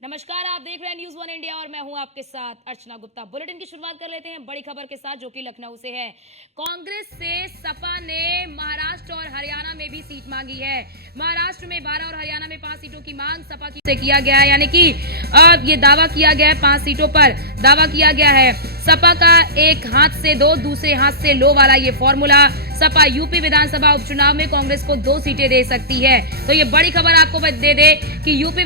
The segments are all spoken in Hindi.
नमस्कार, आप देख रहे हैं न्यूज़ वन इंडिया और मैं हूं आपके साथ अर्चना गुप्ता। बुलेटिन की शुरुआत कर लेते हैं बड़ी खबर के साथ, जो कि लखनऊ से है। कांग्रेस से सपा ने महाराष्ट्र और हरियाणा में भी सीट मांगी है। महाराष्ट्र में 12 और हरियाणा में 5 सीटों की मांग सपा की से किया गया है, यानी कि अब ये दावा किया गया है, 5 सीटों पर दावा किया गया है। सपा का एक हाथ से दो, दूसरे हाथ से लो वाला ये फॉर्मूला। सपा यूपी विधानसभा उपचुनाव में कांग्रेस को 2 सीटें दे सकती है। तो ये बड़ी खबर आपको दे दे कि यूपी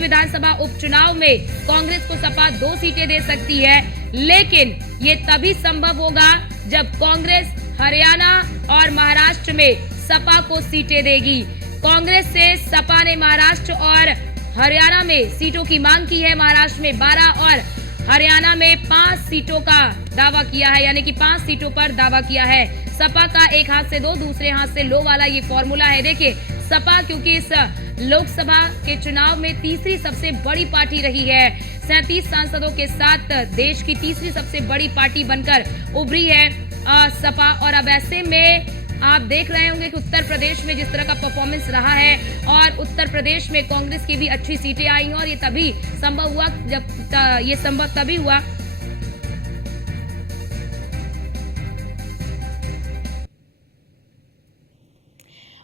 विधानसभा उपचुनाव में कांग्रेस को सपा 2 सीटें दे सकती है, लेकिन ये तभी संभव होगा जब कांग्रेस हरियाणा और महाराष्ट्र में सपा को सीटें देगी। कांग्रेस से सपा ने महाराष्ट्र और हरियाणा में सीटों की मांग की है। महाराष्ट्र में 12 और हरियाणा में 5 सीटों का दावा किया है, यानी कि 5 सीटों पर दावा किया है। सपा का एक हाथ से दो, दूसरे हाथ से लो वाला ये फॉर्मूला है। देखिए, सपा क्योंकि इस लोकसभा के चुनाव में तीसरी सबसे बड़ी पार्टी रही है, 37 सांसदों के साथ देश की तीसरी सबसे बड़ी पार्टी बनकर उभरी है सपा। और अब ऐसे में आप देख रहे होंगे कि उत्तर प्रदेश में जिस तरह का परफॉर्मेंस रहा है, और उत्तर प्रदेश में कांग्रेस की भी अच्छी सीटें आई हैं, और ये तभी संभव हुआ ये संभव तभी हुआ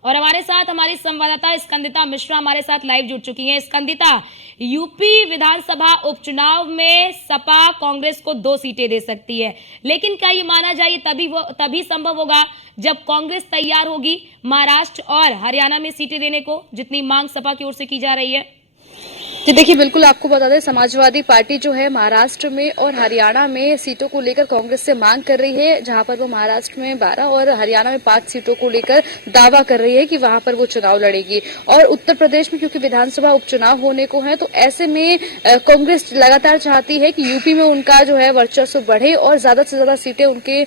और हमारे साथ हमारी संवाददाता स्कंदिता मिश्रा हमारे साथ लाइव जुड़ चुकी हैं। स्कंदिता, यूपी विधानसभा उपचुनाव में सपा कांग्रेस को 2 सीटें दे सकती है, लेकिन क्या ये माना जाए तभी संभव होगा जब कांग्रेस तैयार होगी महाराष्ट्र और हरियाणा में सीटें देने को, जितनी मांग सपा की ओर से की जा रही है? जी देखिए, बिल्कुल आपको बता दें, समाजवादी पार्टी जो है महाराष्ट्र में और हरियाणा में सीटों को लेकर कांग्रेस से मांग कर रही है, जहां पर वो महाराष्ट्र में 12 और हरियाणा में 5 सीटों को लेकर दावा कर रही है कि वहां पर वो चुनाव लड़ेगी। और उत्तर प्रदेश में क्योंकि विधानसभा उपचुनाव होने को है, तो ऐसे में कांग्रेस लगातार चाहती है कि यूपी में उनका जो है वर्चस्व बढ़े और ज्यादा से ज्यादा सीटें उनके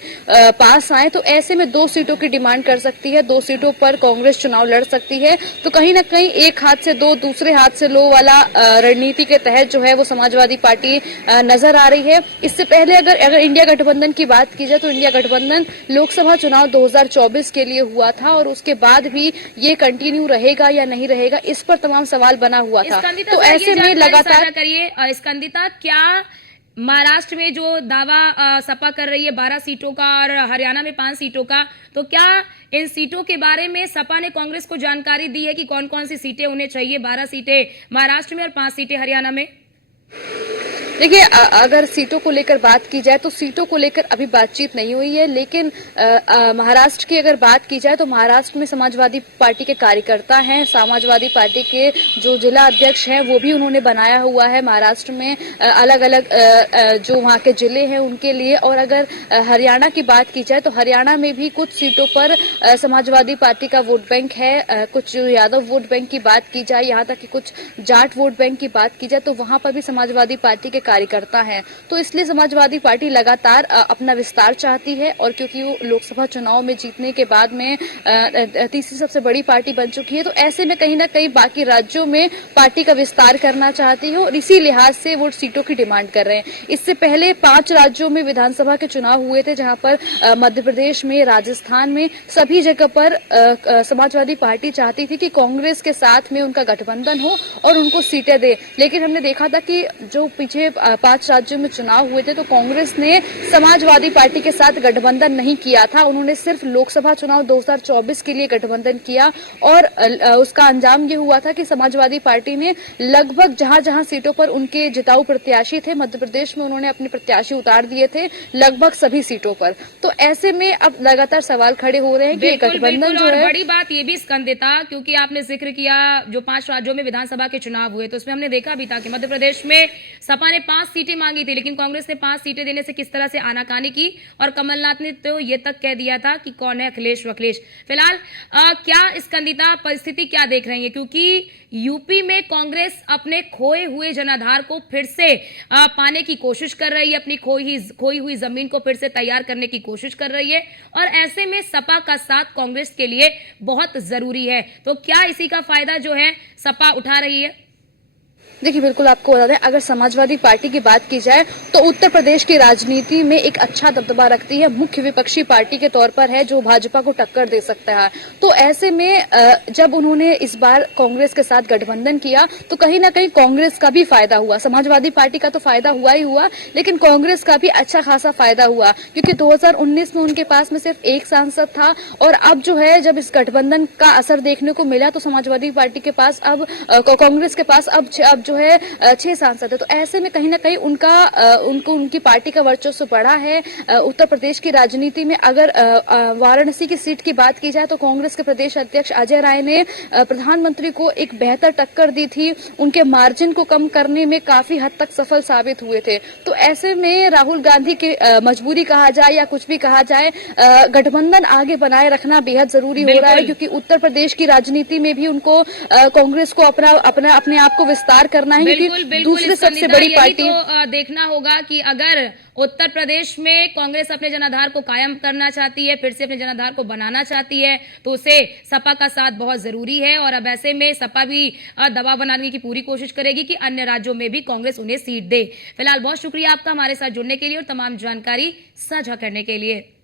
पास आए। तो ऐसे में 2 सीटों की डिमांड कर सकती है, 2 सीटों पर कांग्रेस चुनाव लड़ सकती है। तो कहीं ना कहीं एक हाथ से दो, दूसरे हाथ से लो वाला रणनीति के तहत जो है वो समाजवादी पार्टी नजर आ रही है। इससे पहले अगर इंडिया गठबंधन की बात की जाए, तो इंडिया गठबंधन लोकसभा चुनाव 2024 के लिए हुआ था, और उसके बाद भी ये कंटिन्यू रहेगा या नहीं रहेगा, इस पर तमाम सवाल बना हुआ था। तो ऐसे में लगातार करिए स्कंदिता, क्या महाराष्ट्र में जो दावा सपा कर रही है 12 सीटों का और हरियाणा में 5 सीटों का, तो क्या इन सीटों के बारे में सपा ने कांग्रेस को जानकारी दी है कि कौन कौन सी सीटें उन्हें चाहिए? 12 सीटें महाराष्ट्र में और 5 सीटें हरियाणा में। देखिए, अगर सीटों को लेकर बात की जाए तो सीटों को लेकर अभी बातचीत नहीं हुई है, लेकिन महाराष्ट्र की अगर बात की जाए तो महाराष्ट्र में समाजवादी पार्टी के कार्यकर्ता हैं, समाजवादी पार्टी के जो जिला अध्यक्ष हैं वो भी उन्होंने बनाया हुआ है महाराष्ट्र में अलग अलग जो वहाँ के जिले हैं उनके लिए। और अगर हरियाणा की बात की जाए तो हरियाणा में भी कुछ सीटों पर समाजवादी पार्टी का वोट बैंक है। कुछ यादव वोट बैंक की बात की जाए, यहाँ तक कि कुछ जाट वोट बैंक की बात की जाए, तो वहां पर भी समाजवादी पार्टी के कार्यकर्ता हैं। तो इसलिए समाजवादी पार्टी लगातार अपना विस्तार चाहती है, और क्योंकि वो लोकसभा चुनाव में जीतने के बाद में तीसरी सबसे बड़ी पार्टी बन चुकी है, तो ऐसे में कहीं ना कहीं बाकी राज्यों में पार्टी का विस्तार करना चाहती है, और इसी लिहाज से वो सीटों की डिमांड कर रहे हैं। इससे पहले 5 राज्यों में विधानसभा के चुनाव हुए थे, जहां पर मध्य प्रदेश में, राजस्थान में, सभी जगह पर समाजवादी पार्टी चाहती थी कि कांग्रेस के साथ में उनका गठबंधन हो और उनको सीटें दे। लेकिन हमने देखा था कि जो पीछे 5 राज्यों में चुनाव हुए थे, तो कांग्रेस ने समाजवादी पार्टी के साथ गठबंधन नहीं किया था, उन्होंने सिर्फ लोकसभा चुनाव 2024 के लिए गठबंधन किया। और उसका अंजाम ये हुआ था कि समाजवादी पार्टी ने लगभग जहां जहां सीटों पर उनके जिताऊ प्रत्याशी थे, मध्य प्रदेश में उन्होंने अपने प्रत्याशी उतार दिए थे लगभग सभी सीटों पर। तो ऐसे में अब लगातार सवाल खड़े हो रहे हैं कि गठबंधन जो है। बड़ी बात ये भी स्कंदिता, क्योंकि आपने जिक्र किया जो 5 राज्यों में विधानसभा के चुनाव हुए, तो उसमें हमने देखा भी था कि मध्य प्रदेश में सपा ने 5 सीटें मांगी थी, लेकिन कांग्रेस ने 5 सीटें देने से किस तरह से आनाकानी की, और कमलनाथ ने तो ये तक कह दिया था कि कौन है अखिलेश वखिलेश। फिलहाल क्या स्कंदिता परिस्थिति क्या देख रही है, क्योंकि यूपी में कांग्रेस अपने खोए हुए जनाधार को फिर से पाने की कोशिश कर रही है, अपनी खोई हुई जमीन को फिर से तैयार करने की कोशिश कर रही है, और ऐसे में सपा का साथ कांग्रेस के लिए बहुत जरूरी है। तो क्या इसी का फायदा जो है सपा उठा रही है? देखिए, बिल्कुल आपको बता दें, अगर समाजवादी पार्टी की बात की जाए तो उत्तर प्रदेश की राजनीति में एक अच्छा दबदबा रखती है, मुख्य विपक्षी पार्टी के तौर पर है जो भाजपा को टक्कर दे सकता है। तो ऐसे में जब उन्होंने इस बार कांग्रेस के साथ गठबंधन किया तो कहीं ना कहीं कांग्रेस का भी फायदा हुआ। समाजवादी पार्टी का तो फायदा हुआ ही हुआ, लेकिन कांग्रेस का भी अच्छा खासा फायदा हुआ, क्योंकि 2019 में उनके पास में सिर्फ एक सांसद था और अब जो है जब इस गठबंधन का असर देखने को मिला तो समाजवादी पार्टी के पास अब कांग्रेस के पास अब जो है 6 सांसद है। तो ऐसे में कहीं ना कहीं उनकी पार्टी का वर्चस्व बढ़ा है। उत्तर प्रदेश की राजनीति में अगर वाराणसी की सीट की बात की जाए तो कांग्रेस के प्रदेश अध्यक्ष अजय राय ने प्रधानमंत्री को एक बेहतर टक्कर दी थी, उनके मार्जिन को कम करने में काफी हद तक सफल साबित हुए थे। तो ऐसे में राहुल गांधी की मजबूरी कहा जाए या कुछ भी कहा जाए, गठबंधन आगे बनाए रखना बेहद जरूरी हो रहा है, क्योंकि उत्तर प्रदेश की राजनीति में भी उनको कांग्रेस को अपने आप को विस्तार करना है, क्योंकि दूसरी सबसे बड़ी पार्टी तो देखना होगा कि अगर उत्तर प्रदेश में कांग्रेस अपने जनाधार को कायम करना चाहती है, फिर से अपने जनाधार को बनाना चाहती है, तो उसे सपा का साथ बहुत जरूरी है। और अब ऐसे में सपा भी दबाव बनाने की पूरी कोशिश करेगी कि अन्य राज्यों में भी कांग्रेस उन्हें सीट दे। फिलहाल बहुत शुक्रिया आपका हमारे साथ जुड़ने के लिए और तमाम जानकारी साझा करने के लिए।